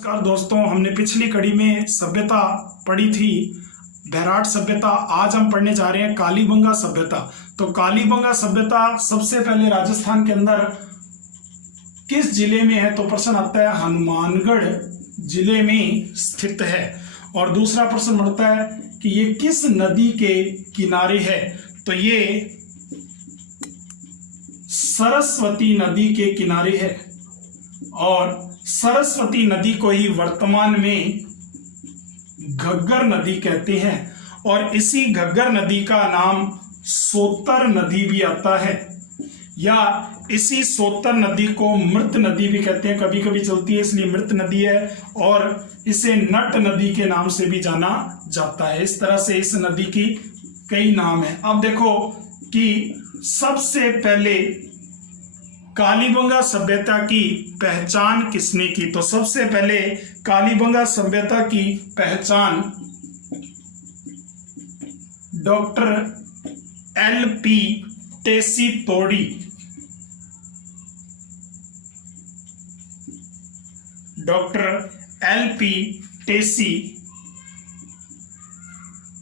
नमस्कार दोस्तों, हमने पिछली कड़ी में सभ्यता पढ़ी थी, बैराट सभ्यता। आज हम पढ़ने जा रहे हैं कालीबंगा सभ्यता। तो कालीबंगा सभ्यता सबसे पहले राजस्थान के अंदर किस जिले में है? तो प्रश्न आता है हनुमानगढ़ जिले में स्थित है। और दूसरा प्रश्न बढ़ता है कि ये किस नदी के किनारे है? तो ये सरस्वती नदी के किनारे है। और सरस्वती नदी को ही वर्तमान में घग्गर नदी कहते हैं। और इसी घग्गर नदी का नाम सोतर नदी भी आता है, या इसी सोतर नदी को मृत नदी भी कहते हैं। कभी कभी चलती है इसलिए मृत नदी है। और इसे नट नदी के नाम से भी जाना जाता है। इस तरह से इस नदी की कई नाम है। अब देखो कि सबसे पहले कालीबंगा सभ्यता की पहचान किसने की? तो सबसे पहले कालीबंगा सभ्यता की पहचान डॉक्टर L.P. टेसी तोड़ी, डॉक्टर L.P. टेसी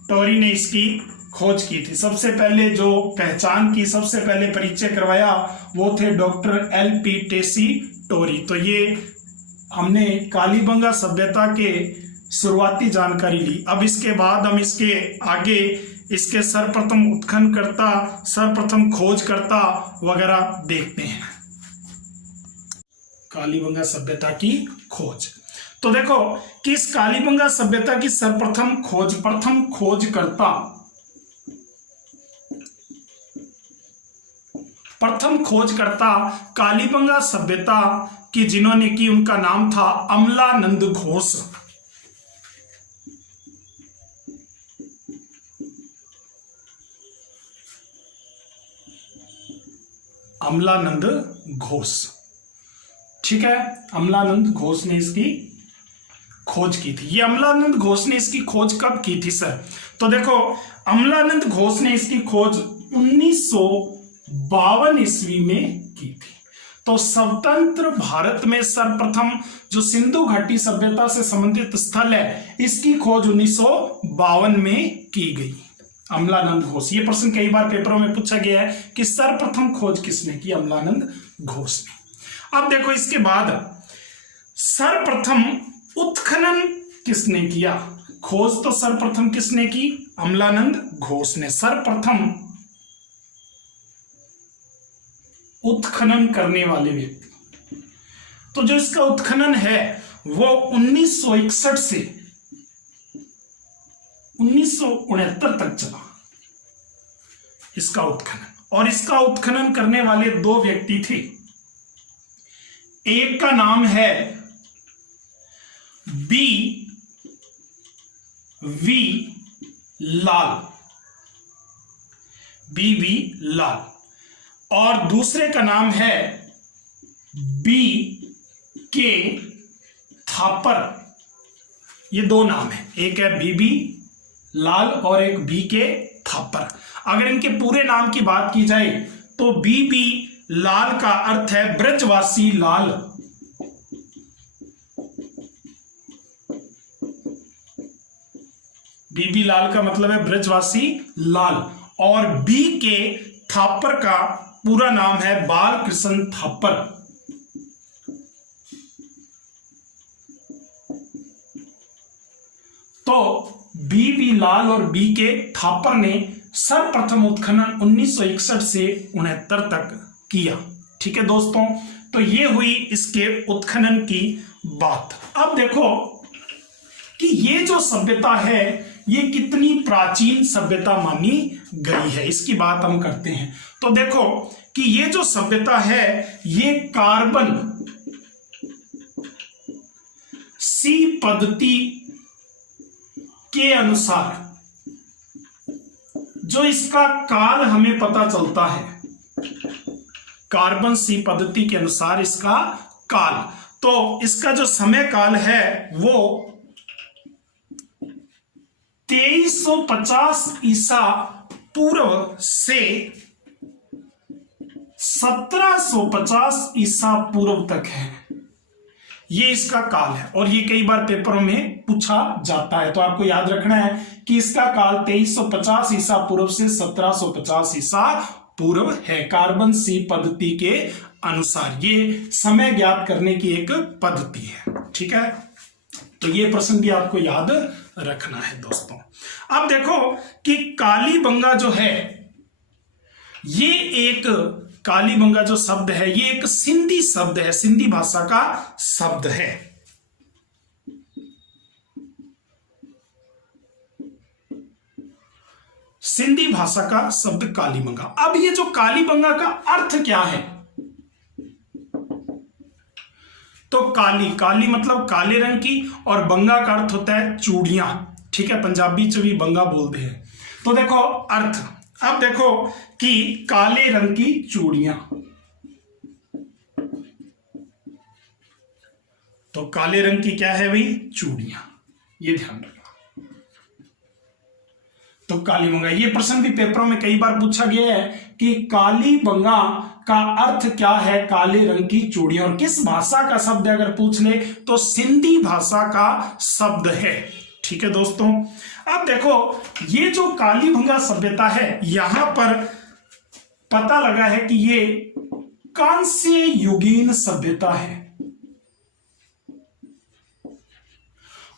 टोरी ने इसकी खोज की थी। सबसे पहले जो पहचान की, सबसे पहले परिचय करवाया वो थे डॉक्टर L.P. टेसी टोरी। तो ये हमने कालीबंगा सभ्यता के शुरुआती जानकारी ली। अब इसके बाद हम इसके आगे इसके सर्वप्रथम उत्खननकर्ता, सर्वप्रथम खोजकर्ता वगैरह देखते हैं। कालीबंगा सभ्यता की खोज। तो देखो कि इस कालीबंगा सभ्यता की सर्वप्रथम प्रथम खोजकर्ता कालीबंगा सभ्यता की जिन्होंने की, उनका नाम था अमलानंद घोष। अमलानंद घोष, ठीक है। अमलानंद घोष ने इसकी खोज की थी। ये अमलानंद घोष ने इसकी खोज कब की थी सर? तो देखो अमलानंद घोष ने इसकी खोज 1952 ईस्वी में की थी। तो स्वतंत्र भारत में सर्वप्रथम जो सिंधु घाटी सभ्यता से संबंधित स्थल है, इसकी खोज 1952 में की गई। अमलानंद घोष। ये प्रश्न कई बार पेपरों में पूछा गया है कि सर्वप्रथम खोज किसने की? अमलानंद घोष ने। अब देखो इसके बाद सर्वप्रथम उत्खनन किसने किया? खोज तो सर्वप्रथम किसने की? अमलानंद घोष ने। सर्वप्रथम उत्खनन करने वाले व्यक्ति, तो जो इसका उत्खनन है वो 1961 से 1969 तक चला इसका उत्खनन। और इसका उत्खनन करने वाले दो व्यक्ति थे। एक का नाम है B.V. लाल, B.V. लाल, और दूसरे का नाम है B.K. थापर। ये दो नाम है, एक है B.V. लाल और एक B.K. थापर। अगर इनके पूरे नाम की बात की जाए तो B.V. लाल का अर्थ है ब्रजवासी लाल, B.V. लाल का मतलब है ब्रजवासी लाल। और B.K. थापर का पूरा नाम है बालकृष्ण थापर। तो B.V. लाल और B.K. थापर ने सर्वप्रथम उत्खनन 1961 से 69 तक किया। ठीक है दोस्तों, तो ये हुई इसके उत्खनन की बात। अब देखो कि ये जो सभ्यता है ये कितनी प्राचीन सभ्यता मानी गई है, इसकी बात हम करते हैं। तो देखो कि ये जो सभ्यता है ये कार्बन सी पद्धति के अनुसार, जो इसका काल हमें पता चलता है, कार्बन सी पद्धति के अनुसार इसका काल, तो इसका जो समय काल है वो 2350 ईसा पूर्व से 1750 ईसा पूर्व तक है। ये इसका काल है और ये कई बार पेपरों में पूछा जाता है। तो आपको याद रखना है कि इसका काल 2350 ईसा पूर्व से 1750 ईसा पूर्व है, कार्बन सी पद्धति के अनुसार। ये समय ज्ञात करने की एक पद्धति है, ठीक है। तो ये प्रश्न भी आपको याद रखना है दोस्तों। अब देखो कि कालीबंगा जो है, ये एक कालीबंगा जो शब्द है ये एक सिंधी शब्द है, सिंधी भाषा का शब्द है। सिंधी भाषा का शब्द कालीबंगा। अब ये जो कालीबंगा का अर्थ क्या है? तो काली, काली मतलब काले रंग की, और बंगा का अर्थ होता है चूड़ियां, ठीक है। पंजाबी च भी बंगा बोलते हैं। तो देखो अर्थ, अब देखो कि काले रंग की चूड़ियां, तो काले रंग की क्या है भाई? चूड़ियां, ये ध्यान रखना। तो कालीबंगा, ये प्रश्न भी पेपरों में कई बार पूछा गया है कि कालीबंगा का अर्थ क्या है? काले रंग की चूड़ियां। और किस भाषा का शब्द है अगर पूछ ले तो सिंधी भाषा का शब्द है, ठीक है दोस्तों। अब देखो ये जो कालीबंगा सभ्यता है, यहां पर पता लगा है कि ये कांस्य युगीन सभ्यता है।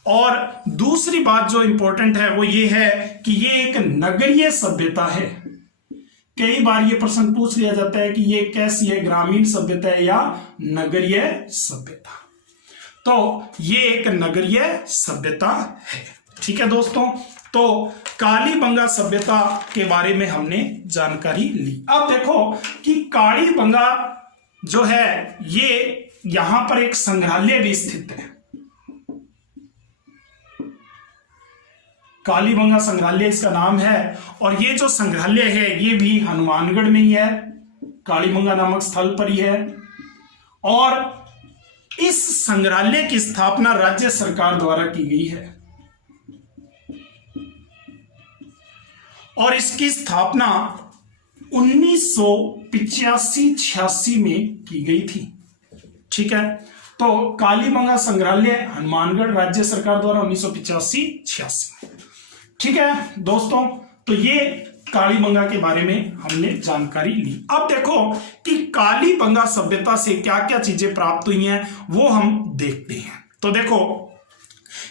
और दूसरी बात जो इंपॉर्टेंट है वो ये है कि ये एक नगरीय सभ्यता है। कई बार ये प्रश्न पूछ लिया जाता है कि ये कैसी है, ग्रामीण सभ्यता है या नगरीय सभ्यता। तो ये एक नगरीय सभ्यता है, ठीक है दोस्तों। तो कालीबंगा सभ्यता के बारे में हमने जानकारी ली। अब देखो कि कालीबंगा जो है ये यहां पर एक संग्रहालय भी स्थित है। कालीबंगा संग्रहालय इसका नाम है, और ये जो संग्रहालय है ये भी हनुमानगढ़ में ही है, कालीबंगा नामक स्थल पर ही है। और इस संग्रहालय की स्थापना राज्य सरकार द्वारा की गई है, और इसकी स्थापना 1985-86 में की गई थी, ठीक है। तो कालीबंगा संग्रहालय हनुमानगढ़ राज्य सरकार द्वारा 1985-86 में, ठीक है दोस्तों। तो ये कालीबंगा के बारे में हमने जानकारी ली। अब देखो कि कालीबंगा सभ्यता से क्या क्या चीजें प्राप्त हुई हैं वो हम देखते हैं। तो देखो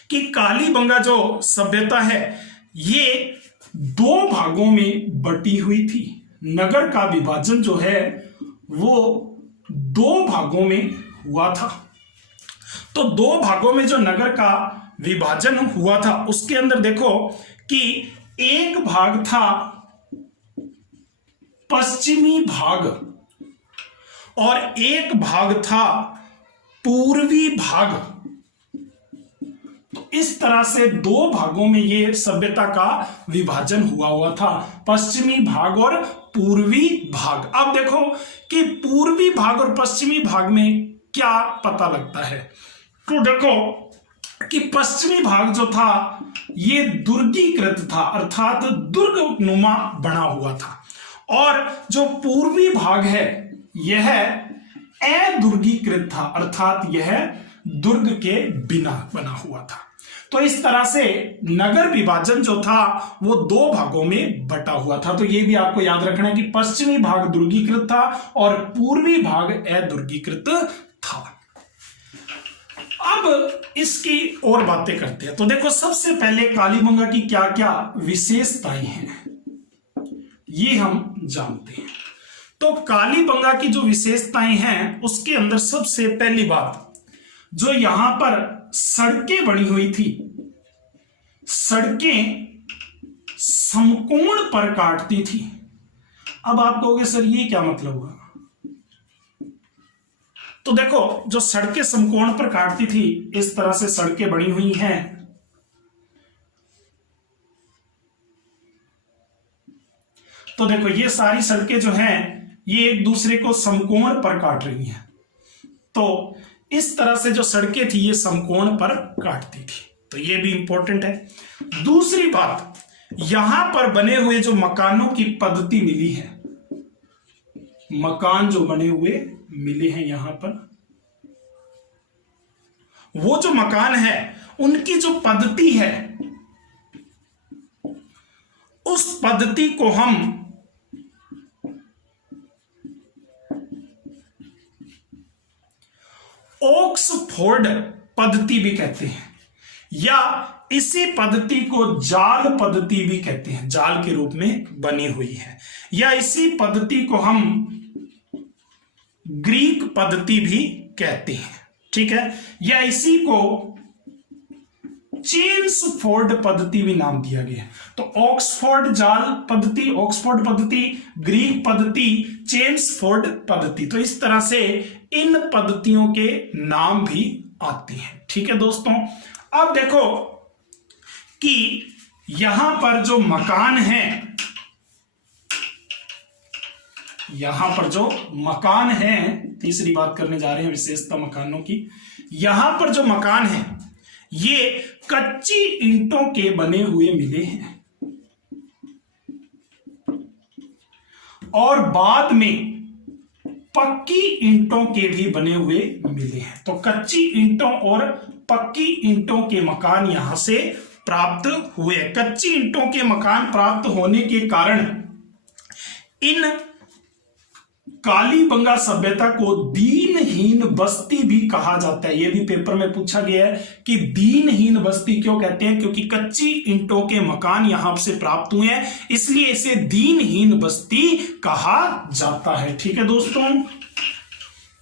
कि कालीबंगा जो सभ्यता है ये 2 भागों में बटी हुई थी। नगर का विभाजन जो है वो 2 भागों में हुआ था। तो 2 भागों में जो नगर का विभाजन हुआ था उसके अंदर देखो कि एक भाग था पश्चिमी भाग और एक भाग था पूर्वी भाग। तो इस तरह से 2 भागों में ये सभ्यता का विभाजन हुआ था, पश्चिमी भाग और पूर्वी भाग। अब देखो कि पूर्वी भाग और पश्चिमी भाग में क्या पता लगता है। तो देखो कि पश्चिमी भाग जो था ये दुर्गीकृत था, अर्थात दुर्ग नुमा बना हुआ था, और जो पूर्वी भाग है यह अदुर्गीकृत था, अर्थात यह दुर्ग के बिना बना हुआ था। तो इस तरह से नगर विभाजन जो था वो 2 भागों में बटा हुआ था। तो ये भी आपको याद रखना है कि पश्चिमी भाग दुर्गीकृत था और पूर्वी भाग अदुर्गीकृत था। अब इसकी और बातें करते हैं। तो देखो सबसे पहले कालीबंगा की क्या क्या विशेषताएं हैं ये हम जानते हैं। तो कालीबंगा की जो विशेषताएं हैं उसके अंदर सबसे पहली बात, जो यहां पर सड़कें बनी हुई थी, सड़कें समकोण पर काटती थी। अब आप कहोगे सर ये क्या मतलब हुआ? तो देखो जो सड़कें समकोण पर काटती थी, इस तरह से सड़कें बनी हुई हैं। तो देखो ये सारी सड़कें जो हैं ये एक दूसरे को समकोण पर काट रही हैं। तो इस तरह से जो सड़कें थी ये समकोण पर काटती थी। तो ये भी इंपॉर्टेंट है। दूसरी बात, यहां पर बने हुए जो मकानों की पद्धति मिली है, मकान जो बने हुए मिले हैं यहां पर, वो जो मकान है उनकी जो पद्धति है उस पद्धति को हम ऑक्सफोर्ड पद्धति भी कहते हैं, या इसी पद्धति को जाल पद्धति भी कहते हैं, जाल के रूप में बनी हुई है, या इसी पद्धति को हम ग्रीक पद्धति भी कहते हैं। ठीक है, या इसी को चेम्सफोर्ड पद्धति भी नाम दिया गया है। तो ऑक्सफोर्ड जाल पद्धति, ऑक्सफोर्ड पद्धति, ग्रीक पद्धति, चेम्सफोर्ड पद्धति, तो इस तरह से इन पद्धतियों के नाम भी आते हैं। ठीक है दोस्तों, अब देखो कि यहां पर जो मकान है, यहां पर जो मकान है, तीसरी बात करने जा रहे हैं विशेषता मकानों की। यहां पर जो मकान है ये कच्ची ईंटों के बने हुए मिले हैं और बाद में पक्की ईंटों के भी बने हुए मिले हैं। तो कच्ची ईंटों और पक्की ईंटों के मकान यहां से प्राप्त हुए। कच्ची ईंटों के मकान प्राप्त होने के कारण इन कालीबंगा सभ्यता को दीनहीन बस्ती भी कहा जाता है। यह भी पेपर में पूछा गया है कि दीनहीन बस्ती क्यों कहते हैं, क्योंकि कच्ची ईंटों के मकान यहां से प्राप्त हुए हैं, इसलिए इसे दीनहीन बस्ती कहा जाता है। ठीक है दोस्तों,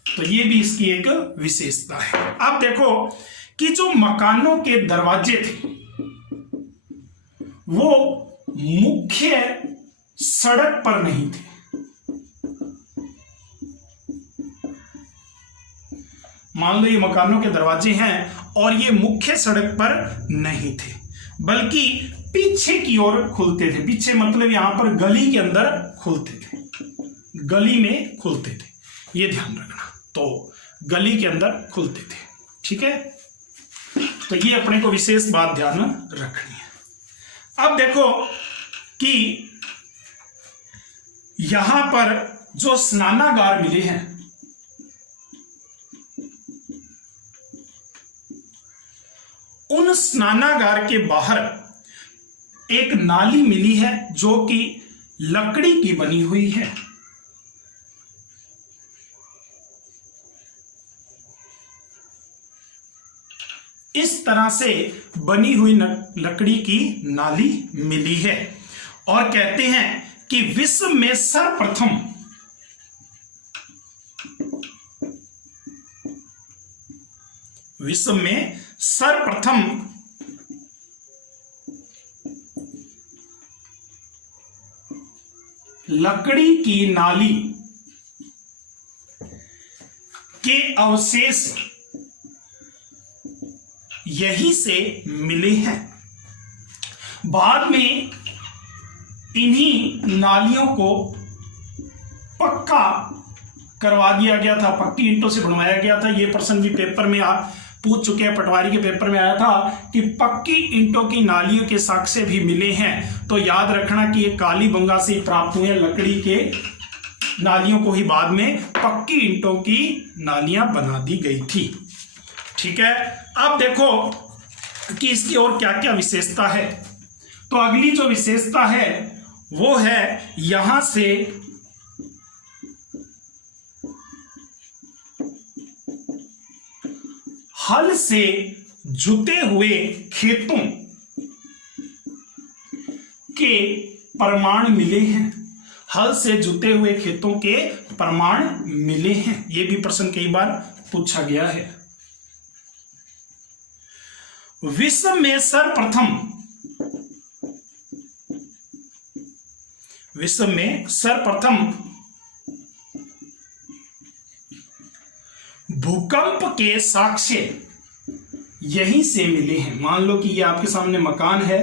तो यह भी इसकी एक विशेषता है। अब देखो कि जो मकानों के दरवाजे थे वो मुख्य सड़क पर नहीं थे। मान लो ये मकानों के दरवाजे हैं और ये मुख्य सड़क पर नहीं थे, बल्कि पीछे की ओर खुलते थे। पीछे मतलब यहां पर गली के अंदर खुलते थे, गली में खुलते थे, ये ध्यान रखना। तो गली के अंदर खुलते थे। ठीक है, तो ये अपने को विशेष बात ध्यान रखनी है। अब देखो कि यहां पर जो स्नानागार मिले हैं उन स्नानागार के बाहर एक नाली मिली है जो कि लकड़ी की बनी हुई है। इस तरह से बनी हुई लकड़ी की नाली मिली है और कहते हैं कि विश्व में सर्वप्रथम लकड़ी की नाली के अवशेष यहीं से मिले हैं। बाद में इन्हीं नालियों को पक्का करवा दिया गया था, पक्की ईंटों से बनवाया गया था। यह प्रश्न भी पेपर में पूछ चुके हैं, पटवारी के पेपर में आया था कि पक्की ईंटों की नालियों के साक्ष्य भी मिले हैं। तो याद रखना कि ये कालीबंगा से प्राप्त हुए लकड़ी के नालियों को ही बाद में पक्की ईंटों की नालियां बना दी गई थी। ठीक है, अब देखो कि इसकी और क्या क्या विशेषता है। तो अगली जो विशेषता है वो है यहां से हल से जुते हुए खेतों के प्रमाण मिले हैं। हल से जुते हुए खेतों के प्रमाण मिले हैं। यह भी प्रश्न कई बार पूछा गया है। विश्व में सर्वप्रथम भूकंप के साक्ष्य यहीं से मिले हैं। मान लो कि ये आपके सामने मकान है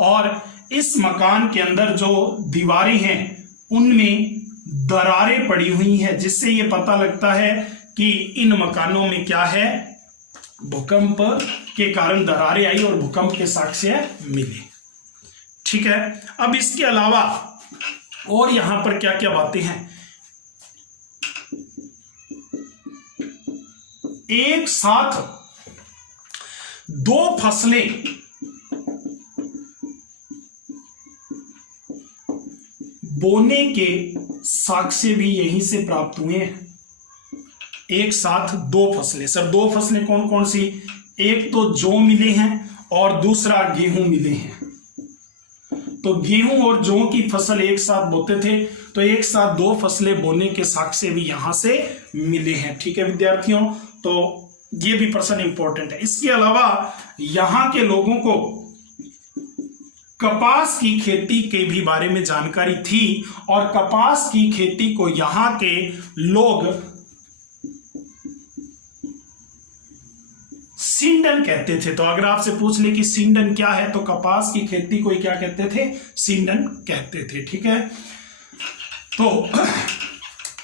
और इस मकान के अंदर जो दीवारें हैं उनमें दरारें पड़ी हुई हैं, जिससे ये पता लगता है कि इन मकानों में क्या है, भूकंप के कारण दरारें आई और भूकंप के साक्ष्य मिले। ठीक है, अब इसके अलावा और यहां पर क्या क्या बातें हैं। एक साथ दो फसलें बोने के साक्ष्य भी यहीं से प्राप्त हुए हैं। एक साथ दो फसलें, सर दो फसलें कौन कौन सी? एक तो जौ मिले हैं और दूसरा गेहूं मिले हैं। तो गेहूं और जौ की फसल एक साथ बोते थे, तो एक साथ दो फसलें बोने के साक्ष्य भी यहां से मिले हैं। ठीक है विद्यार्थियों, तो ये भी प्रश्न इंपॉर्टेंट है। इसके अलावा यहां के लोगों को कपास की खेती के भी बारे में जानकारी थी और कपास की खेती को यहां के लोग सिंडन कहते थे। तो अगर आपसे पूछ ले कि सिंडन क्या है, तो कपास की खेती को क्या कहते थे? सिंडन कहते थे। ठीक है, तो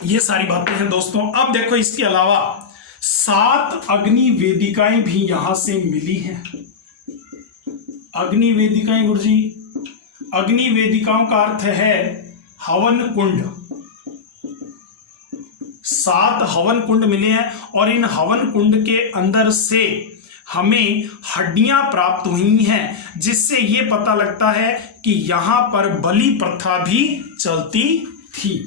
ये सारी बातें हैं दोस्तों। अब देखो, इसके अलावा 7 अग्नि वेदिकाएं भी यहां से मिली हैं। अग्नि वेदिकाएं गुरुजी, अग्नि वेदिकाओं का अर्थ है हवन कुंड। 7 हवन कुंड मिले हैं और इन हवन कुंड के अंदर से हमें हड्डियां प्राप्त हुई हैं, जिससे यह पता लगता है कि यहां पर बलि प्रथा भी चलती थी।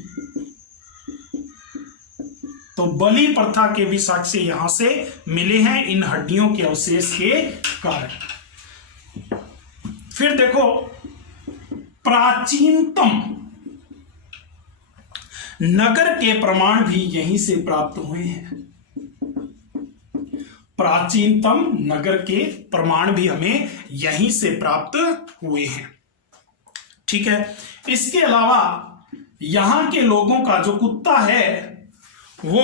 तो बलि प्रथा के भी साक्ष्य यहां से मिले हैं इन हड्डियों के अवशेष के कारण। फिर देखो, प्राचीनतम नगर के प्रमाण भी यहीं से प्राप्त हुए हैं। प्राचीनतम नगर के प्रमाण भी हमें यहीं से प्राप्त हुए हैं। ठीक है, इसके अलावा यहां के लोगों का जो कुत्ता है वो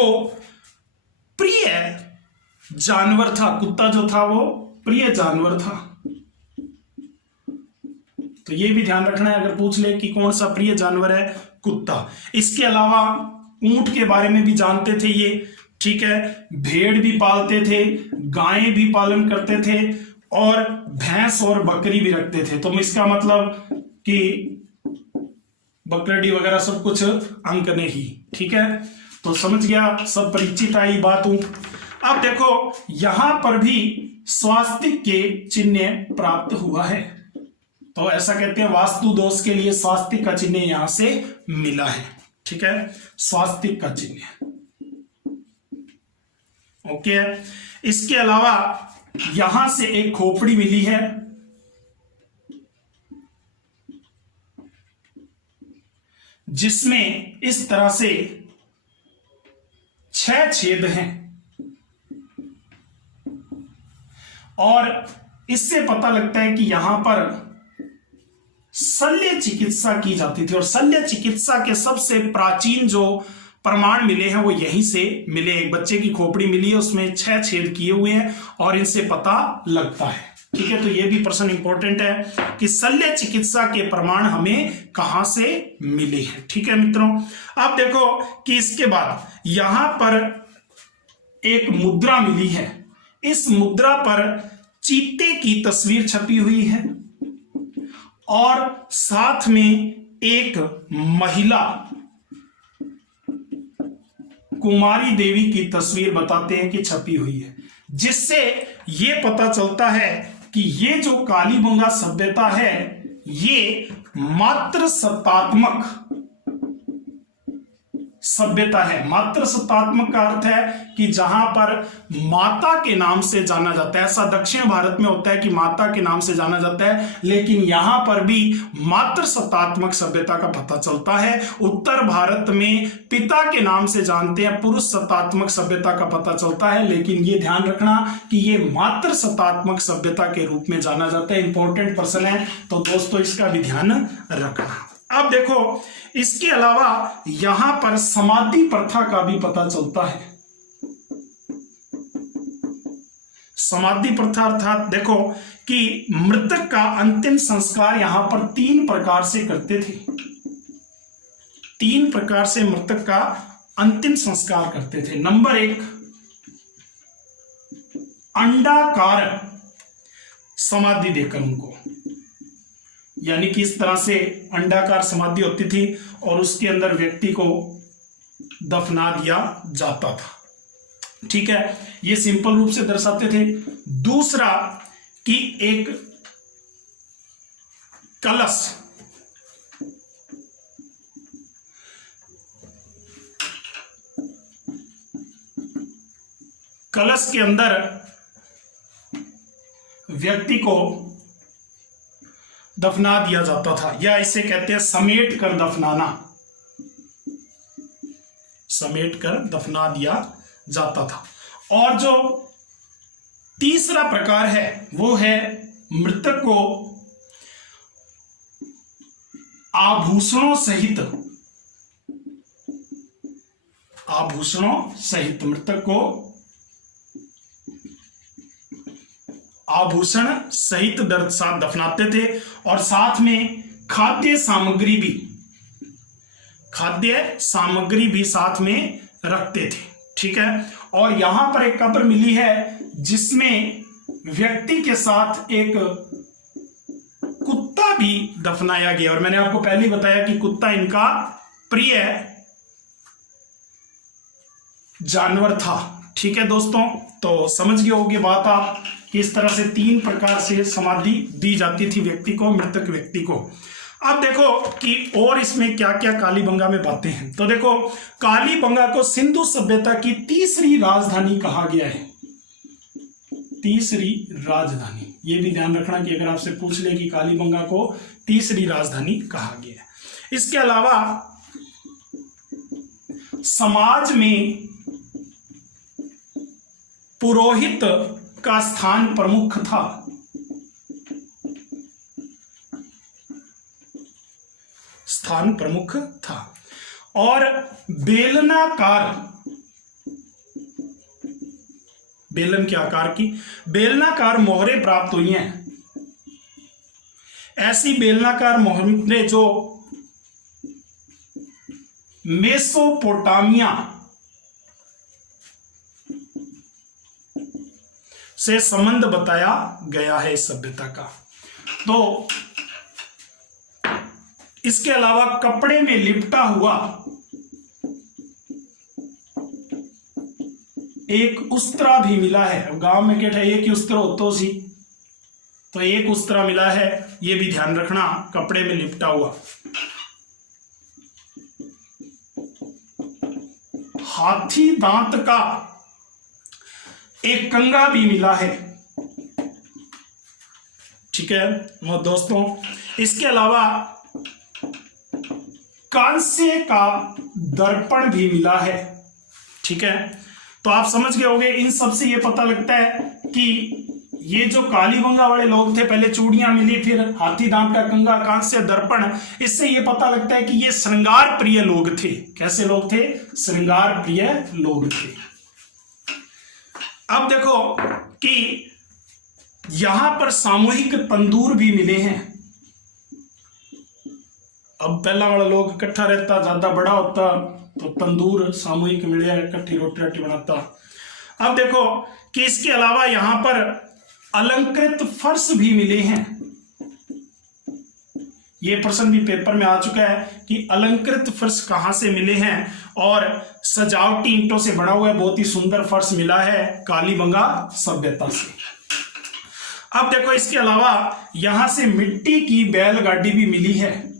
प्रिय जानवर था। कुत्ता जो था वो प्रिय जानवर था। तो ये भी ध्यान रखना है, अगर पूछ ले कि कौन सा प्रिय जानवर है, कुत्ता। इसके अलावा ऊंट के बारे में भी जानते थे ये। ठीक है, भेड़ भी पालते थे, गायें भी पालन करते थे और भैंस और बकरी भी रखते थे। तो इसका मतलब कि बकरी वगैरह सब कुछ अंक ने ही। ठीक है, तो समझ गया, सब परिचित आई बात हूं। अब देखो, यहां पर भी स्वास्तिक के चिन्ह प्राप्त हुआ है। तो ऐसा कहते हैं वास्तु दोष के लिए स्वास्तिक का चिन्ह यहां से मिला है। ठीक है, स्वास्तिक का चिन्ह। ओके, इसके अलावा यहां से एक खोपड़ी मिली है, जिसमें इस तरह से 6 छेद हैं और इससे पता लगता है कि यहां पर शल्य चिकित्सा की जाती थी। और शल्य चिकित्सा के सबसे प्राचीन जो प्रमाण मिले हैं वो यहीं से मिले। एक बच्चे की खोपड़ी मिली है, उसमें 6 छेद किए हुए हैं और इनसे पता लगता है। ठीक है, तो ये भी प्रश्न इंपॉर्टेंट है कि शल्य चिकित्सा के प्रमाण हमें कहां से मिले हैं। ठीक है मित्रों, अब देखो कि इसके बाद यहां पर एक मुद्रा मिली है। इस मुद्रा पर चीते की तस्वीर छपी हुई है और साथ में एक महिला कुमारी देवी की तस्वीर बताते हैं कि छपी हुई है, जिससे यह पता चलता है कि ये जो कालीबंगा सभ्यता है ये मात्र सत्तात्मक सभ्यता है। मात्र सत्तात्मक का अर्थ है कि जहां पर माता के नाम से जाना जाता है। ऐसा दक्षिण भारत में होता है कि माता के नाम से जाना जाता है, लेकिन यहां पर भी मात्र सत्तात्मक सभ्यता का पता चलता है। उत्तर भारत में पिता के नाम से जानते हैं, पुरुष सत्तात्मक सभ्यता का पता चलता है, लेकिन ये ध्यान रखना कि ये मात्र सत्तात्मक सभ्यता के रूप में जाना जाता है। इंपॉर्टेंट प्रश्न है, तो दोस्तों इसका भी ध्यान रखना। अब देखो, इसके अलावा यहां पर समाधि प्रथा का भी पता चलता है। समाधि प्रथा अर्थात देखो कि मृतक का अंतिम संस्कार यहां पर 3 प्रकार से करते थे। 3 प्रकार से मृतक का अंतिम संस्कार करते थे। नंबर 1, अंडाकार समाधि देकर उनको, यानी कि इस तरह से अंडाकार समाधि होती थी और उसके अंदर व्यक्ति को दफना दिया जाता था। ठीक है, ये सिंपल रूप से दर्शाते थे। दूसरा, कि एक कलश के अंदर व्यक्ति को दफना दिया जाता था, या इसे कहते हैं समेट कर दफनाना, समेट कर दफना दिया जाता था। और जो तीसरा प्रकार है वो है मृतक को आभूषणों सहित मृतक को आभूषण सहित साथ दफनाते थे, और साथ में खाद्य सामग्री भी साथ में रखते थे। ठीक है। और यहां पर एक कब्र मिली है जिसमें व्यक्ति के साथ एक कुत्ता भी दफनाया गया, और मैंने आपको पहले ही बताया कि कुत्ता इनका प्रिय जानवर था। ठीक है दोस्तों, तो समझ गए होंगे बात आप कि इस तरह से 3 प्रकार से समाधि दी जाती थी व्यक्ति को, मृतक व्यक्ति को। अब देखो कि और इसमें क्या क्या कालीबंगा में बातें हैं। तो देखो, कालीबंगा को सिंधु सभ्यता की तीसरी राजधानी कहा गया है। तीसरी राजधानी, ये भी ध्यान रखना कि अगर आपसे पूछ ले कि कालीबंगा को तीसरी राजधानी कहा गया है। इसके अलावा समाज में पुरोहित का स्थान प्रमुख था। और बेलन के आकार की बेलनाकार मोहरें प्राप्त हुई हैं। ऐसी बेलनाकार मोहरें जो मेसोपोटामिया से संबंध बताया गया है इस सभ्यता का। तो इसके अलावा कपड़े में लिपटा हुआ एक उस्तरा भी मिला है। गांव में कहते हैं एक ही उस्तरा होतो सी, तो एक उस्तरा मिला है, ये भी ध्यान रखना, कपड़े में लिपटा हुआ। हाथी दांत का एक कंगा भी मिला है। ठीक है दोस्तों, इसके अलावा कांस्य का दर्पण भी मिला है। ठीक है, तो आप समझ गए होंगे, इन सब से ये पता लगता है कि ये जो कालीबंगा वाले लोग थे, पहले चूड़ियां मिली, फिर हाथी दांत का कंगा, कांस्य दर्पण, इससे ये पता लगता है कि ये श्रृंगार प्रिय लोग थे। कैसे लोग थे? श्रृंगार प्रिय लोग थे। अब देखो कि यहां पर सामूहिक तंदूर भी मिले हैं। अब पहला वाला लोग इकट्ठा रहता, ज्यादा बड़ा होता तो तंदूर सामूहिक मिले, इकट्ठी रोटी बनाता। अब देखो कि इसके अलावा यहां पर अलंकृत फर्श भी मिले हैं। ये प्रश्न भी पेपर में आ चुका है कि अलंकृत फर्श कहां से मिले हैं, और सजावटी ईंटों से बना हुआ बहुत ही सुंदर फर्श मिला है कालीबंगा सभ्यता से। अब देखो इसके अलावा यहां से मिट्टी की बैलगाड़ी भी मिली है,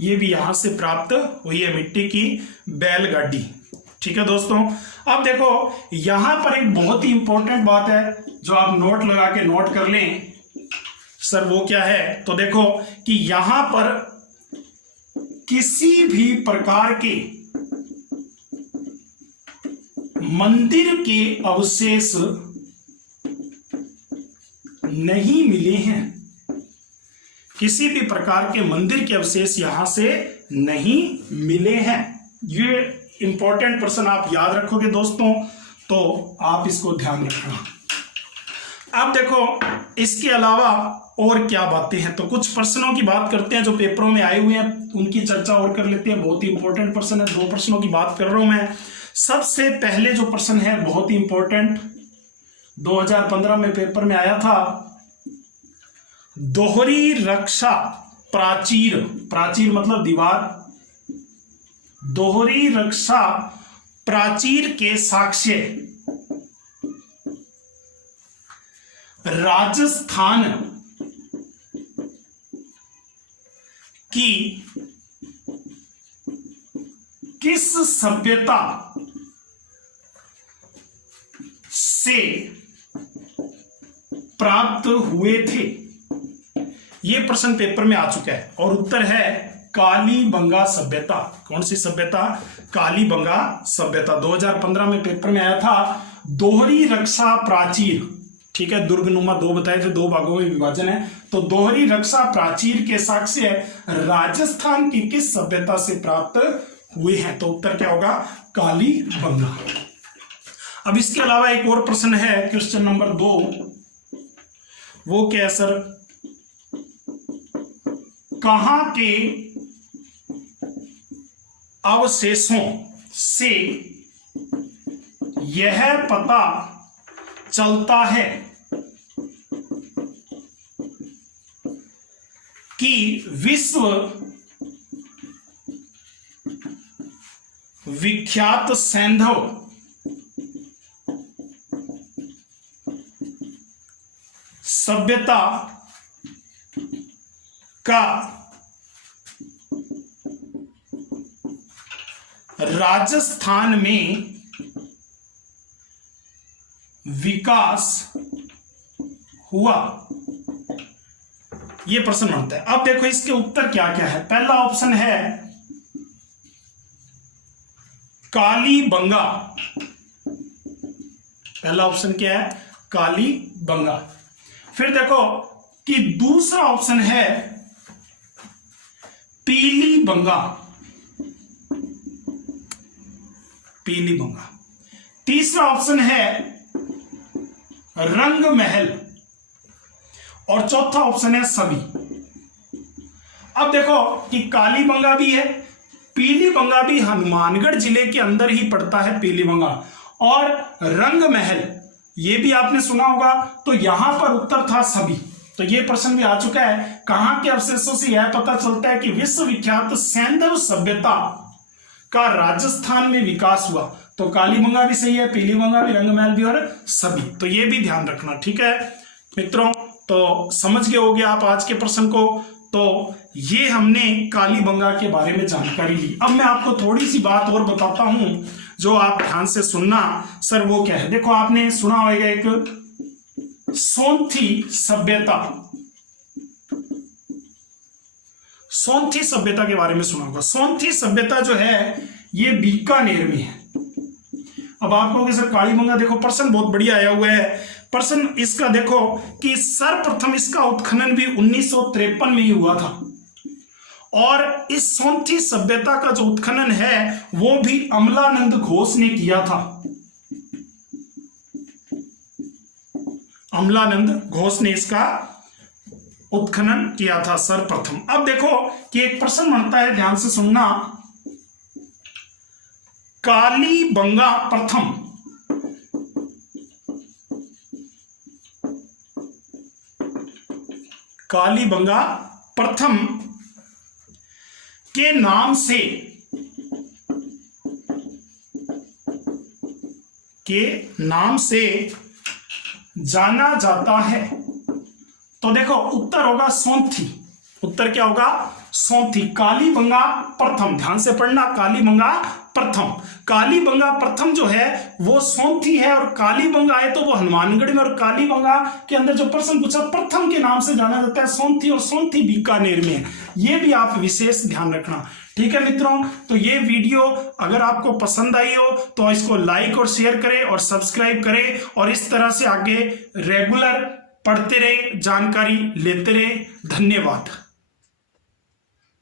ये भी यहां से प्राप्त हुई है, मिट्टी की बैलगाड़ी। ठीक है दोस्तों, अब देखो यहां पर एक बहुत ही इंपॉर्टेंट बात है जो आप नोट लगा के नोट कर लें। सर वो क्या है? तो देखो कि यहां पर किसी भी प्रकार के मंदिर के अवशेष नहीं मिले हैं। किसी भी प्रकार के मंदिर के अवशेष यहां से नहीं मिले हैं। ये इंपॉर्टेंट प्रश्न आप याद रखोगे दोस्तों, तो आप इसको ध्यान रखना। अब देखो इसके अलावा और क्या बातें हैं, तो कुछ प्रश्नों की बात करते हैं जो पेपरों में आए हुए हैं, उनकी चर्चा और कर लेते हैं। बहुत ही इंपॉर्टेंट प्रश्न है, 2 प्रश्नों की बात कर रहा हूं मैं। सबसे पहले जो प्रश्न है बहुत ही इंपॉर्टेंट, 2015 में पेपर में आया था, दोहरी रक्षा प्राचीर, प्राचीर मतलब दीवार, दोहरी रक्षा प्राचीर के साक्ष्य राजस्थान की किस सभ्यता से प्राप्त हुए थे? यह प्रश्न पेपर में आ चुका है और उत्तर है कालीबंगा सभ्यता। कौन सी सभ्यता? कालीबंगा सभ्यता। 2015 में पेपर में आया था। दोहरी रक्षा प्राचीर, ठीक है, दुर्गनुमा दो बताए थे, दो भागों में विभाजन है, तो दोहरी रक्षा प्राचीर के साक्ष्य राजस्थान की किस सभ्यता से प्राप्त हुए हैं? तो उत्तर क्या होगा? कालीबंगा। अब इसके अलावा एक और प्रश्न है, क्वेश्चन नंबर 2, वो क्या है सर? कहां के अवशेषों से यह पता चलता है कि विश्व विख्यात सैंधव सभ्यता का राजस्थान में विकास हुआ? यह प्रश्न बनता है। अब देखो इसके उत्तर क्या क्या है। पहला ऑप्शन है कालीबंगा। पहला ऑप्शन क्या है? कालीबंगा। फिर देखो कि दूसरा ऑप्शन है पीलीबंगा। पीलीबंगा। तीसरा ऑप्शन है रंग महल और चौथा ऑप्शन है सभी। अब देखो कि कालीबंगा भी है, पीलीबंगा भी हनुमानगढ़ जिले के अंदर ही पड़ता है पीलीबंगा, और रंग महल ये भी आपने सुना होगा, तो यहां पर उत्तर था सभी। तो ये प्रश्न भी आ चुका है। कहां के अवशेषों से यह पता चलता है कि विश्व विख्यात सैंधव सभ्यता का राजस्थान में विकास हुआ? तो कालीबंगा भी सही है, पीलीबंगा भी, रंग महल भी और सभी। तो ये भी ध्यान रखना, ठीक है मित्रों। तो समझ गए होगे आप आज के प्रश्न को। तो ये हमने कालीबंगा के बारे में जानकारी ली। अब मैं आपको थोड़ी सी बात और बताता हूं जो आप ध्यान से सुनना। सर वो क्या है? देखो आपने सुना होगा एक सोंथी सभ्यता। सोंथी सभ्यता के बारे में सुना होगा। सोंथी सभ्यता जो है ये बीकानेर में है। अब आप कहोगे सर कालीबंगा, देखो प्रश्न बहुत बढ़िया आया हुआ है। प्रश्न इसका देखो कि सर्वप्रथम इसका उत्खनन भी 1953 में ही हुआ था, और इस सोंथी सभ्यता का जो उत्खनन है वो भी अमलानंद घोष ने किया था। अमलानंद घोष ने इसका उत्खनन किया था सर्वप्रथम। अब देखो कि एक प्रश्न बनता है, ध्यान से सुनना। कालीबंगा प्रथम कालीबंगा प्रथम के नाम से जाना जाता है? तो देखो उत्तर होगा सोंथी। उत्तर क्या होगा? सोंथी। कालीबंगा प्रथम, ध्यान से पढ़ना, कालीबंगा प्रथम। कालीबंगा प्रथम जो है वो सोंथी है, और कालीबंगा है तो वो हनुमानगढ़ में, और कालीबंगा के अंदर जो प्रश्न पूछा प्रथम के नाम से जाना जाता है सोंथी, और सोंथी बीकानेर में है। ये भी आप विशेष ध्यान रखना, ठीक है मित्रों। तो ये वीडियो अगर आपको पसंद आई हो तो इसको लाइक और शेयर करें और सब्सक्राइब करें, और इस तरह से आगे रेगुलर पढ़ते रहे, जानकारी लेते रहे। धन्यवाद।